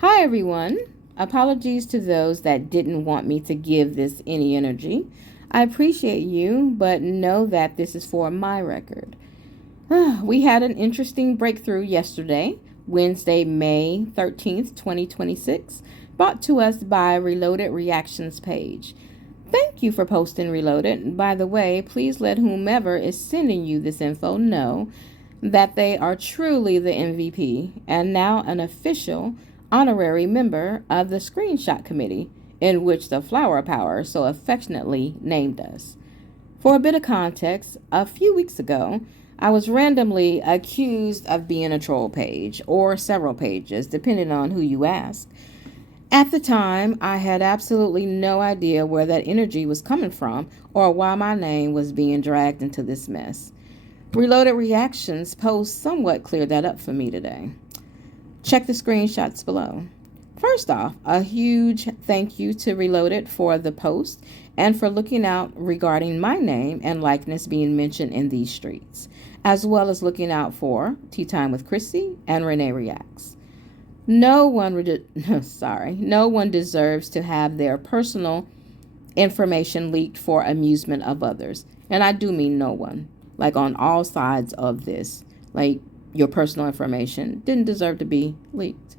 Hi, everyone. Apologies to those that didn't want me to give this any energy. I appreciate you, but know that this is for my record. We had an interesting breakthrough yesterday, Wednesday, May 13th, 2026, brought to us by Reloaded Reactions page. Thank you for posting Reloaded. By the way, please let whomever is sending you this info know that they are truly the MVP and now an official honorary member of the Screenshot Committee, in which the Flower Power so affectionately named us. For a bit of context, a few weeks ago, I was randomly accused of being a troll page, or several pages, depending on who you ask. At the time, I had absolutely no idea where that energy was coming from or why my name was being dragged into this mess. Reloaded Reactions post somewhat cleared that up for me today. Check the screenshots below. First off, a huge thank you to Reloaded for the post and for looking out regarding my name and likeness being mentioned in these streets, as well as looking out for Tea Time with Chrissy and Renee Reacts. No one deserves to have their personal information leaked for amusement of others. And I do mean no one. Like on all sides of this. Like your personal information didn't deserve to be leaked.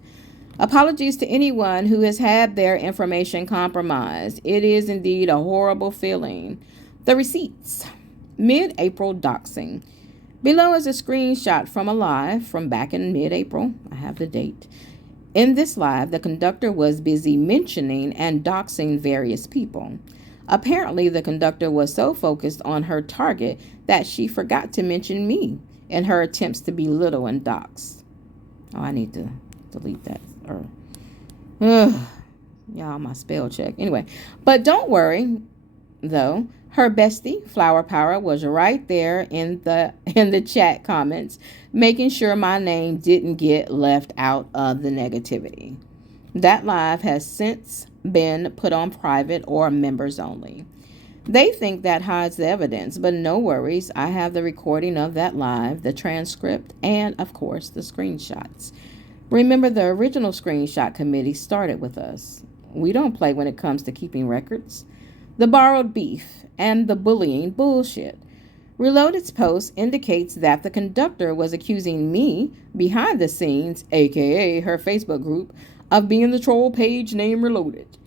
Apologies to anyone who has had their information compromised. It is indeed a horrible feeling. The receipts. Mid-April doxing. Below is a screenshot from a live from back in mid-April. I have the date. In this live, the conductor was busy mentioning and doxing various people. Apparently, the conductor was so focused on her target that she forgot to mention me in her attempts to belittle and dox. Oh, I need to delete that. Y'all, my spell check. Anyway, but don't worry, though. Her bestie, Flower Power, was right there in the chat comments, making sure my name didn't get left out of the negativity. That live has since been put on private or members only. They think that hides the evidence, but no worries. I have the recording of that live, the transcript, and of course the screenshots. Remember, the original Screenshot Committee started with us. We don't play when it comes to keeping records. The borrowed beef and the bullying bullshit. Reloaded's post indicates that the conductor was accusing me behind the scenes, aka her Facebook group, of being the troll page named Reloaded.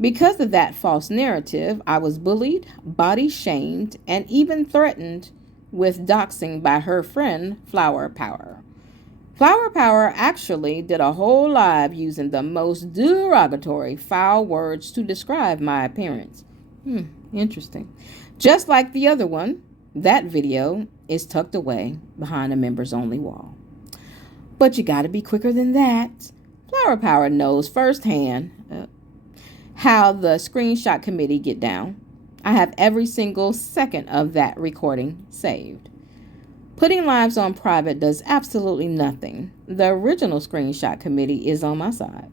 Because of that false narrative, I was bullied, body shamed, and even threatened with doxing by her friend, Flower Power. Flower Power actually did a whole live using the most derogatory, foul words to describe my appearance. Interesting. Just like the other one, that video is tucked away behind a members only wall. But you gotta be quicker than that. Flower Power knows firsthand how the Screenshot Committee get down. I have every single second of that recording saved. Putting lives on private does absolutely nothing. The original Screenshot Committee is on my side.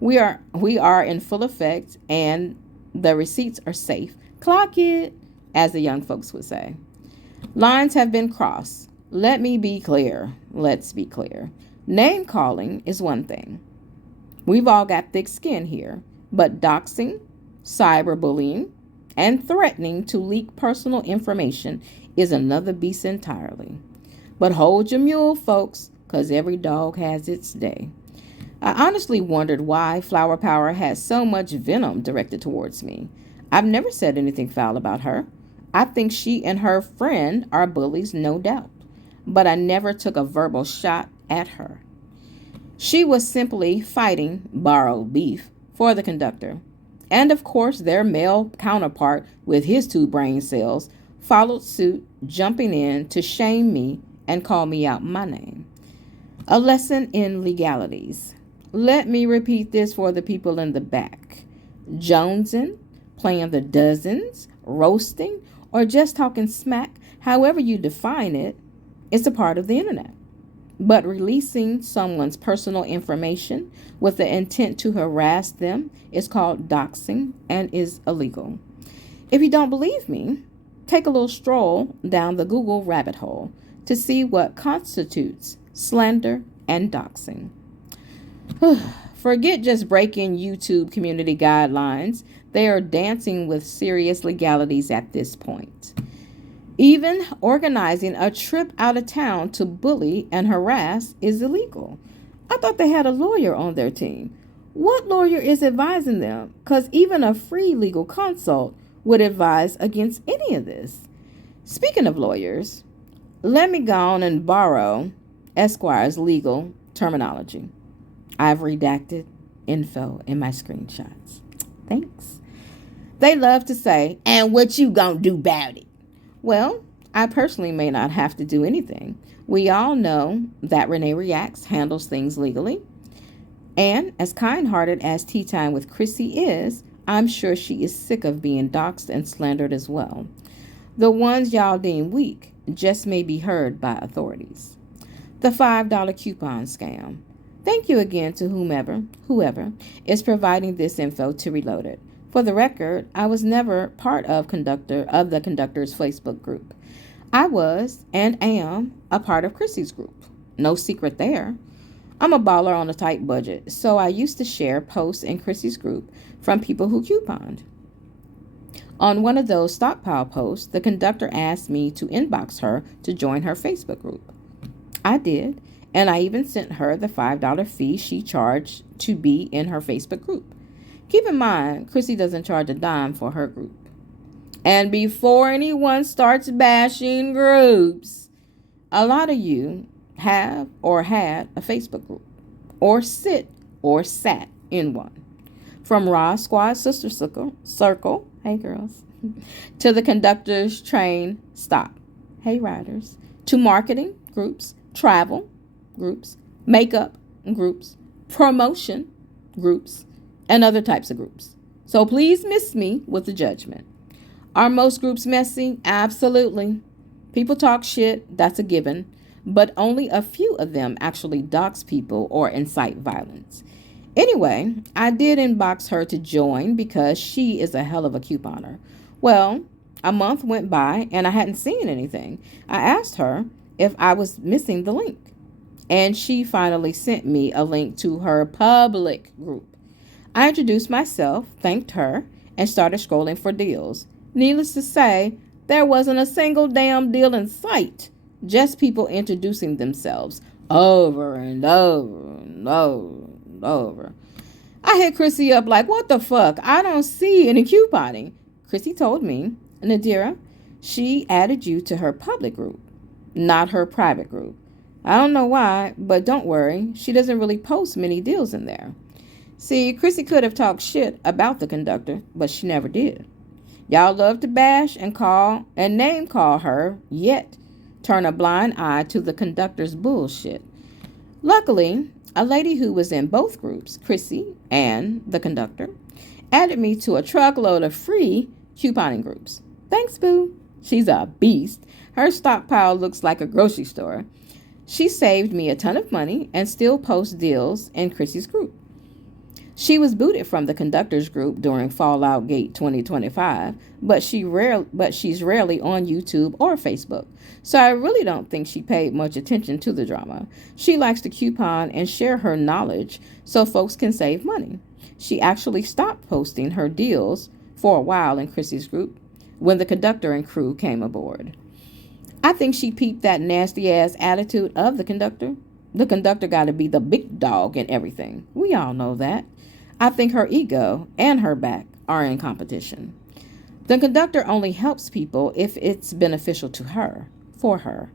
We are in full effect, and the receipts are safe. Clock it, as the young folks would say. Lines have been crossed. Let's be clear. Name calling is one thing. We've all got thick skin here, but doxing, cyberbullying, and threatening to leak personal information is another beast entirely. But hold your mule, folks, because every dog has its day. I honestly wondered why Flower Power has so much venom directed towards me. I've never said anything foul about her. I think she and her friend are bullies, no doubt. But I never took a verbal shot at her. She was simply fighting borrowed beef for the conductor. And of course, their male counterpart with his 2 brain cells followed suit, jumping in to shame me and call me out my name. A lesson in legalities. Let me repeat this for the people in the back. Jonesing, playing the dozens, roasting, or just talking smack, however you define it, it's a part of the internet. But releasing someone's personal information with the intent to harass them is called doxing and is illegal. If you don't believe me, take a little stroll down the Google rabbit hole to see what constitutes slander and doxing. Forget just breaking YouTube community guidelines. They are dancing with serious legalities at this point. Even organizing a trip out of town to bully and harass is illegal. I thought they had a lawyer on their team. What lawyer is advising them? Because even a free legal consult would advise against any of this. Speaking of lawyers, let me go on and borrow Esquire's legal terminology. I've redacted info in my screenshots. Thanks. They love to say, and what you gonna do about it? Well, I personally may not have to do anything. We all know that Renee Reacts handles things legally. And as kind-hearted as Tea Time with Chrissy is, I'm sure she is sick of being doxxed and slandered as well. The ones y'all deem weak just may be heard by authorities. The $5 coupon scam. Thank you again to whoever is providing this info to Reloaded. For the record, I was never part of the conductor's Facebook group. I was and am a part of Chrissy's group. No secret there. I'm a baller on a tight budget, so I used to share posts in Chrissy's group from people who couponed. On one of those stockpile posts, the conductor asked me to inbox her to join her Facebook group. I did, and I even sent her the $5 fee she charged to be in her Facebook group. Keep in mind, Chrissy doesn't charge a dime for her group. And before anyone starts bashing groups, a lot of you have or had a Facebook group, or sit or sat in one. From Raw Squad Sister Circle, hey girls, to the conductor's train stop, hey riders, to marketing groups, travel groups, makeup groups, promotion groups, and other types of groups. So please miss me with the judgment. Are most groups messy? Absolutely. People talk shit, that's a given, but only a few of them actually dox people or incite violence. Anyway, I did inbox her to join because she is a hell of a couponer. Well, a month went by and I hadn't seen anything. I asked her if I was missing the link, and she finally sent me a link to her public group. I introduced myself, thanked her, and started scrolling for deals. Needless to say, there wasn't a single damn deal in sight. Just people introducing themselves over and over and over and over. I hit Chrissy up like, what the fuck? I don't see any couponing. Chrissy told me, Nadira, she added you to her public group, not her private group. I don't know why, but don't worry. She doesn't really post many deals in there. See, Chrissy could have talked shit about the conductor, but she never did. Y'all love to bash and call and name call her, yet turn a blind eye to the conductor's bullshit. Luckily, a lady who was in both groups, Chrissy and the conductor, added me to a truckload of free couponing groups. Thanks, boo. She's a beast. Her stockpile looks like a grocery store. She saved me a ton of money and still posts deals in Chrissy's group. She was booted from the conductors group during Fallout Gate 2025, but she's rarely on YouTube or Facebook, so I really don't think she paid much attention to the drama. She likes to coupon and share her knowledge so folks can save money. She actually stopped posting her deals for a while in Chrissy's group when the conductor and crew came aboard. I think she peeped that nasty-ass attitude of the conductor. The conductor got to be the big dog in everything. We all know that. I think her ego and her back are in competition. The conductor only helps people if it's beneficial to her, for her.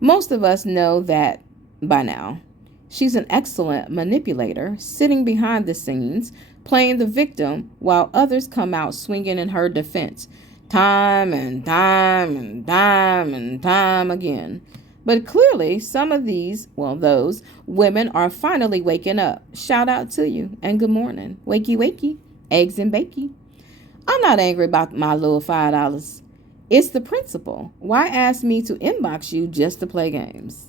Most of us know that by now. She's an excellent manipulator, sitting behind the scenes, playing the victim while others come out swinging in her defense, time and time and time and time again. But clearly, some of those women are finally waking up. Shout out to you and good morning. Wakey, wakey, eggs and bakey. I'm not angry about my little $5. It's the principle. Why ask me to inbox you just to play games?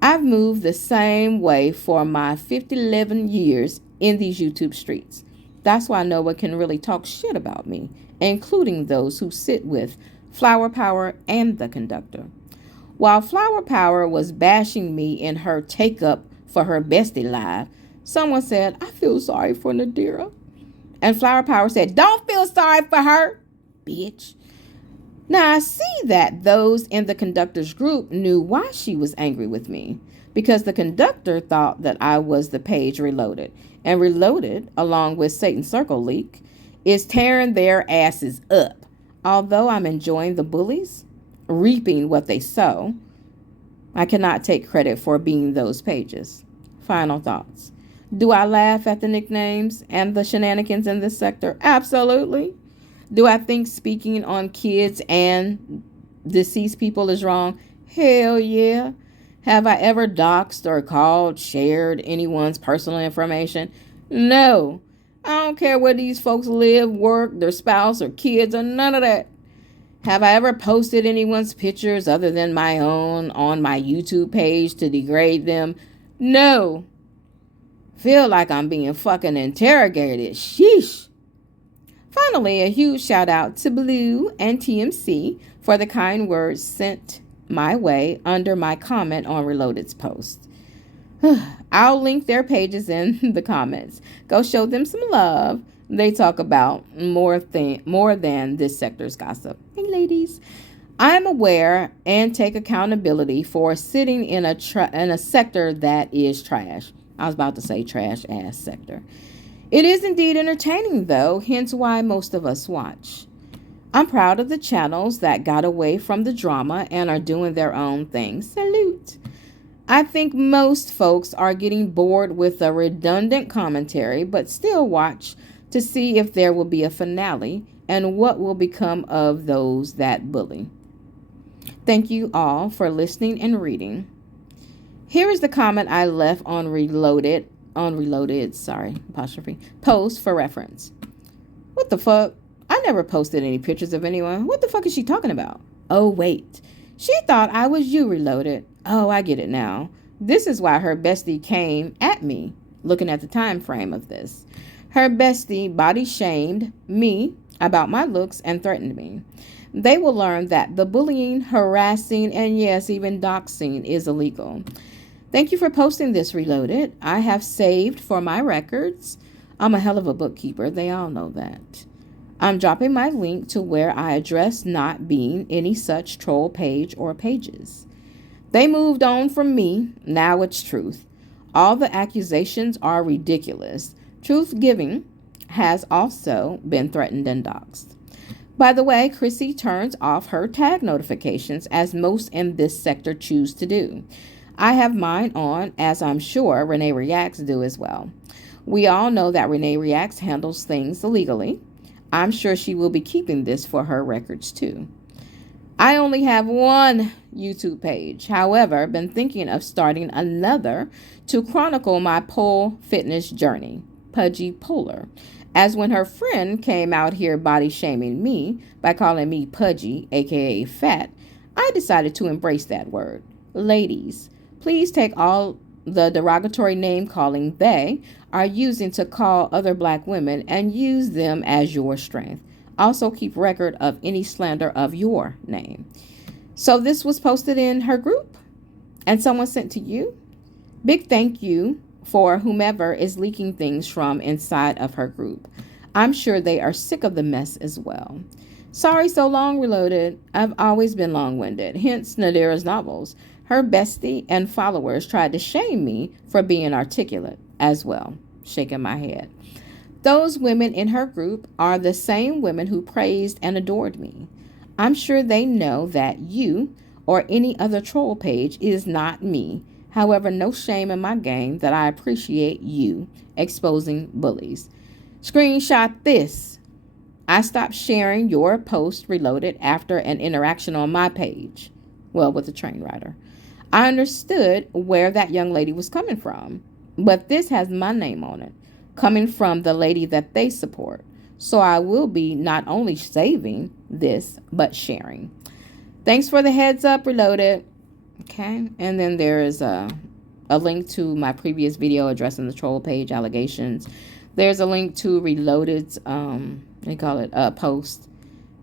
I've moved the same way for my 11 years in these YouTube streets. That's why no one can really talk shit about me, including those who sit with Flower Power and the conductor. While Flower Power was bashing me in her take-up for her bestie live, Someone said, I feel sorry for Nadira. And Flower Power said, don't feel sorry for her, bitch. Now I see that those in the conductor's group knew why she was angry with me, because the conductor thought that I was the page Reloaded, and Reloaded, along with Satan's Circle Leak, is tearing their asses up. Although I'm enjoying the bullies, reaping what they sow, I cannot take credit for being those pages. Final thoughts. Do I laugh at the nicknames and the shenanigans in this sector? Absolutely. Do I think speaking on kids and deceased people is wrong? Hell yeah. Have I ever doxed or called, shared anyone's personal information? No. I don't care where these folks live, work, their spouse, or kids, or none of that. Have I ever posted anyone's pictures other than my own on my YouTube page to degrade them? No. Feel like I'm being fucking interrogated. Sheesh. Finally, a huge shout out to Blue and TMC for the kind words sent my way under my comment on Reloaded's post. I'll link their pages in the comments. Go show them some love. They talk about more than this sector's gossip. Hey, ladies. I am aware and take accountability for sitting in a sector that is trash. I was about to say trash ass sector. It is indeed entertaining, though, hence why most of us watch. I'm proud of the channels that got away from the drama and are doing their own thing. Salute. I think most folks are getting bored with the redundant commentary, but still watch to see if there will be a finale and what will become of those that bully. Thank you all for listening and reading. Here is the comment I left on Reloaded, post for reference. What the fuck? I never posted any pictures of anyone. What the fuck is she talking about? Oh, wait. She thought I was you, Reloaded. Oh, I get it now. This is why her bestie came at me, looking at the time frame of this. Her bestie body shamed me about my looks and threatened me. They will learn that the bullying, harassing, and yes, even doxing is illegal. Thank you for posting this, Reloaded. I have saved for my records. I'm a hell of a bookkeeper. They all know that. I'm dropping my link to where I address not being any such troll page or pages. They moved on from me. Now it's truth. All the accusations are ridiculous. Truth Giving has also been threatened and doxed. By the way, Chrissy turns off her tag notifications as most in this sector choose to do. I have mine on, as I'm sure Renee Reacts do as well. We all know that Renee Reacts handles things illegally. I'm sure she will be keeping this for her records too. I only have one YouTube page. However, been thinking of starting another to chronicle my pole fitness journey, Pudgy Polar. As when her friend came out here body shaming me by calling me pudgy, aka fat, I decided to embrace that word. Ladies, please take all the derogatory name calling they are using to call other black women and use them as your strength. Also keep record of any slander of your name. So this was posted in her group and someone sent to you. Big thank you for whomever is leaking things from inside of her group. I'm sure they are sick of the mess as well. Sorry so long, Reloaded. I've always been long-winded, hence Nadira's novels. Her bestie and followers tried to shame me for being articulate as well. Shaking my head. Those women in her group are the same women who praised and adored me. I'm sure they know that you or any other troll page is not me. However, no shame in my game that I appreciate you exposing bullies. Screenshot this. I stopped sharing your post, Reloaded, after an interaction on my page. Well, with the train rider. I understood where that young lady was coming from, but this has my name on it, coming from the lady that they support. So I will be not only saving this, but sharing. Thanks for the heads up, Reloaded. Okay, and then there is a link to my previous video addressing the troll page allegations. There's a link to Reloaded's, post.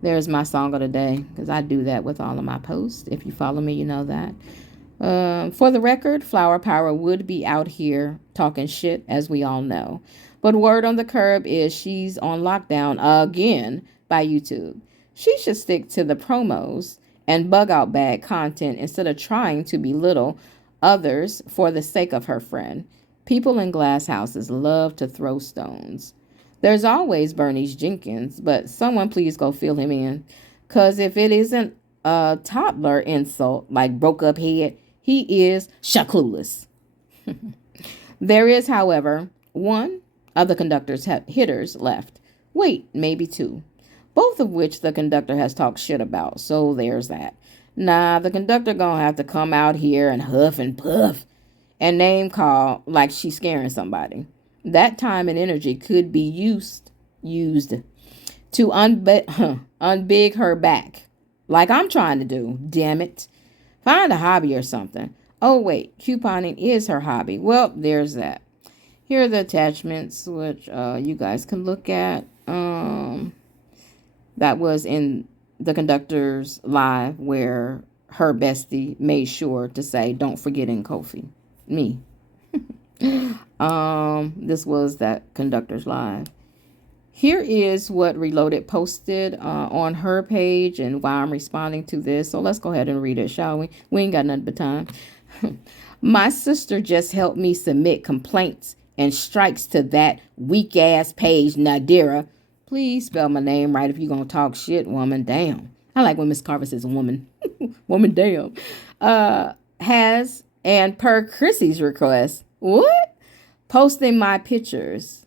There's my song of the day, because I do that with all of my posts. If you follow me, you know that. For the record, Flower Power would be out here talking shit, as we all know. But word on the curb is she's on lockdown again by YouTube. She should stick to the promos and bug out bag content instead of trying to belittle others for the sake of her friend. People in glass houses love to throw stones. There's always Bernice Jenkins, but someone please go fill him in. Because if it isn't a toddler insult like broke up head, he is clueless. There is, however, one of the conductor's hitters left. Wait, maybe two. Both of which the conductor has talked shit about, so there's that. Nah, the conductor gonna have to come out here and huff and puff and name call like she's scaring somebody. That time and energy could be used to unbig her back, like I'm trying to do. Damn it. Find a hobby or something. Oh, wait, couponing is her hobby. Well, there's that. Here are the attachments, which you guys can look at. That was in the conductor's live where her bestie made sure to say, don't forget in Kofi. Me. This was that conductor's live. Here is what Reloaded posted on her page and why I'm responding to this. So let's go ahead and read it, shall we? We ain't got nothing but time. My sister just helped me submit complaints and strikes to that weak-ass page, Nadira. Please spell my name right if you're going to talk shit, woman. Damn. I like when Miss Carver says woman. Woman, damn. Has, and per Chrissy's request, what? Posting my pictures.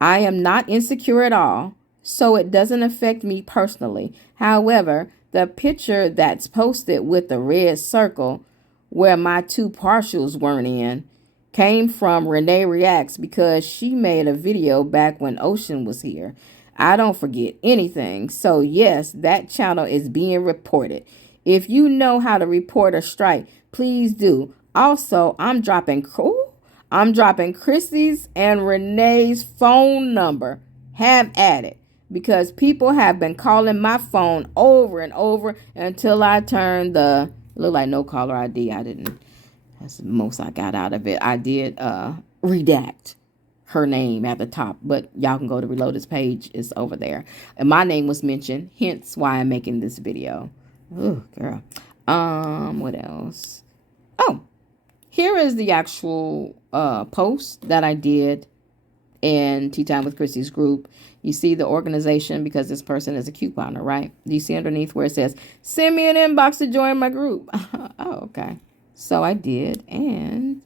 I am not insecure at all, so it doesn't affect me personally. However, the picture that's posted with the red circle where my two partials weren't in came from Renee Reacts because she made a video back when Ocean was here. I don't forget anything. So yes, that channel is being reported. If you know how to report a strike, please do. Also, I'm dropping Chrissy's and Renee's phone number. Have at it. Because people have been calling my phone over and over until I turned the, look like no caller ID. I didn't. That's the most I got out of it. I did redact her name at the top, but y'all can go to Reloaded's page. It's over there. And my name was mentioned, hence why I'm making this video. Oh, girl. What else? Oh, here is the actual post that I did in Tea Time with Chrissy's group. You see the organization because this person is a couponer, right? Do you see underneath where it says, send me an inbox to join my group? Oh, okay. So I did. And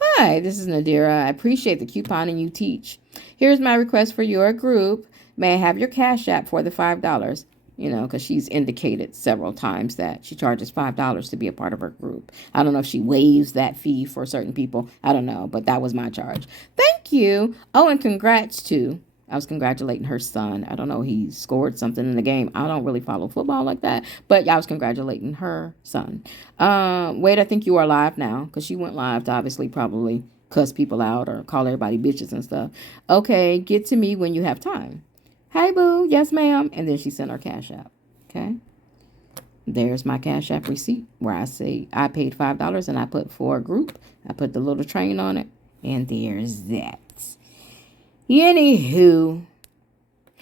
hi, this is Nadira. I appreciate the couponing you teach. Here's my request for your group. May I have your Cash App for the $5? You know, because she's indicated several times that she charges $5 to be a part of her group. I don't know if she waives that fee for certain people. I don't know, but that was my charge. Thank you. Oh, and congrats to, I was congratulating her son. I don't know, he scored something in the game. I don't really follow football like that, but I was congratulating her son. Wait, I think you are live now, because she went live to obviously probably cuss people out or call everybody bitches and stuff. Okay, get to me when you have time. Hi, boo. Yes, ma'am. And then she sent her Cash App. Okay. There's my Cash App receipt where I say I paid $5 and I put for a group. I put the little train on it. And there's that. Anywho.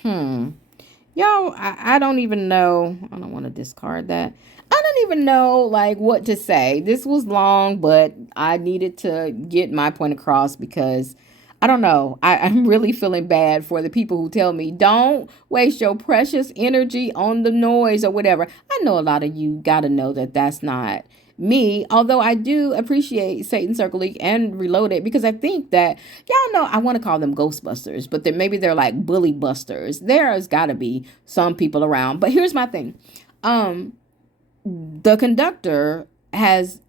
Y'all, I don't even know. I don't want to discard that. I don't even know, like, what to say. This was long, but I needed to get my point across because I don't know. I'm really feeling bad for the people who tell me, don't waste your precious energy on the noise or whatever. I know a lot of you got to know that that's not me, although I do appreciate Satan Circle League and Reloaded because I think that, y'all know, I want to call them Ghostbusters, but then maybe they're like bully busters. There's got to be some people around. But here's my thing. The conductor has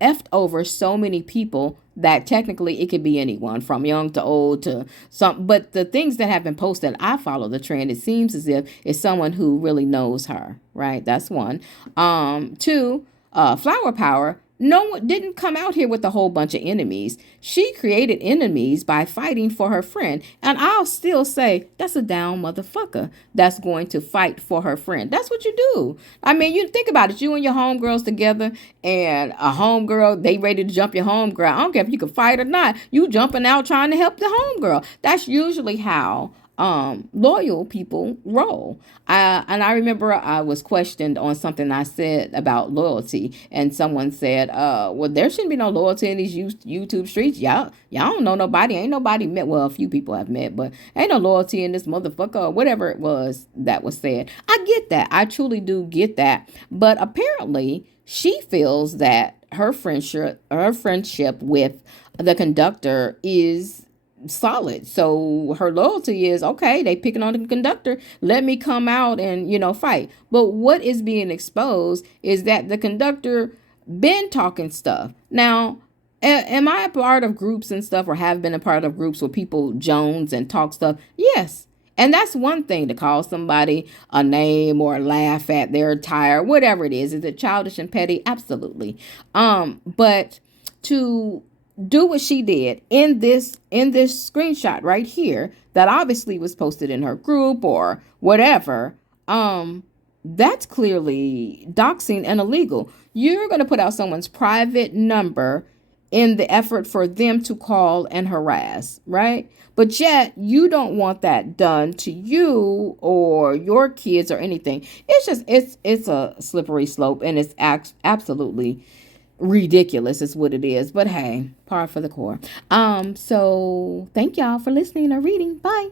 effed over so many people that technically it could be anyone from young to old to some, but the things that have been posted, I follow the trend. It seems as if it's someone who really knows her, right? That's one. Two, Flower Power No one didn't come out here with a whole bunch of enemies. She created enemies by fighting for her friend. And I'll still say that's a down motherfucker that's going to fight for her friend. That's what you do. I mean, you think about it. You and your homegirls together, and a homegirl, they ready to jump your homegirl. I don't care if you can fight or not. You jumping out trying to help the homegirl. That's usually how loyal people roll. And I remember I was questioned on something I said about loyalty, and someone said, well, there shouldn't be no loyalty in these YouTube streets. Y'all don't know nobody. Ain't nobody met. Well, a few people have met, but ain't no loyalty in this motherfucker, or whatever it was that was said. I get that. I truly do get that. But apparently she feels that her friendship with the conductor is solid. So her loyalty is, okay, they picking on the conductor, let me come out and fight. But what is being exposed is that the conductor been talking stuff. Now, am I a part of groups and stuff, or have been a part of groups where people jones and talk stuff? Yes. And that's one thing, to call somebody a name or laugh at their attire, whatever it is. Is it childish and petty? Absolutely. But to do what she did in this screenshot right here, that obviously was posted in her group or whatever, that's clearly doxing and illegal. You're going to put out someone's private number in the effort for them to call and harass, right? But yet you don't want that done to you or your kids or anything. It's just it's a slippery slope, and it's absolutely ridiculous is what it is. But hey, par for the course. So thank y'all for listening or reading. Bye.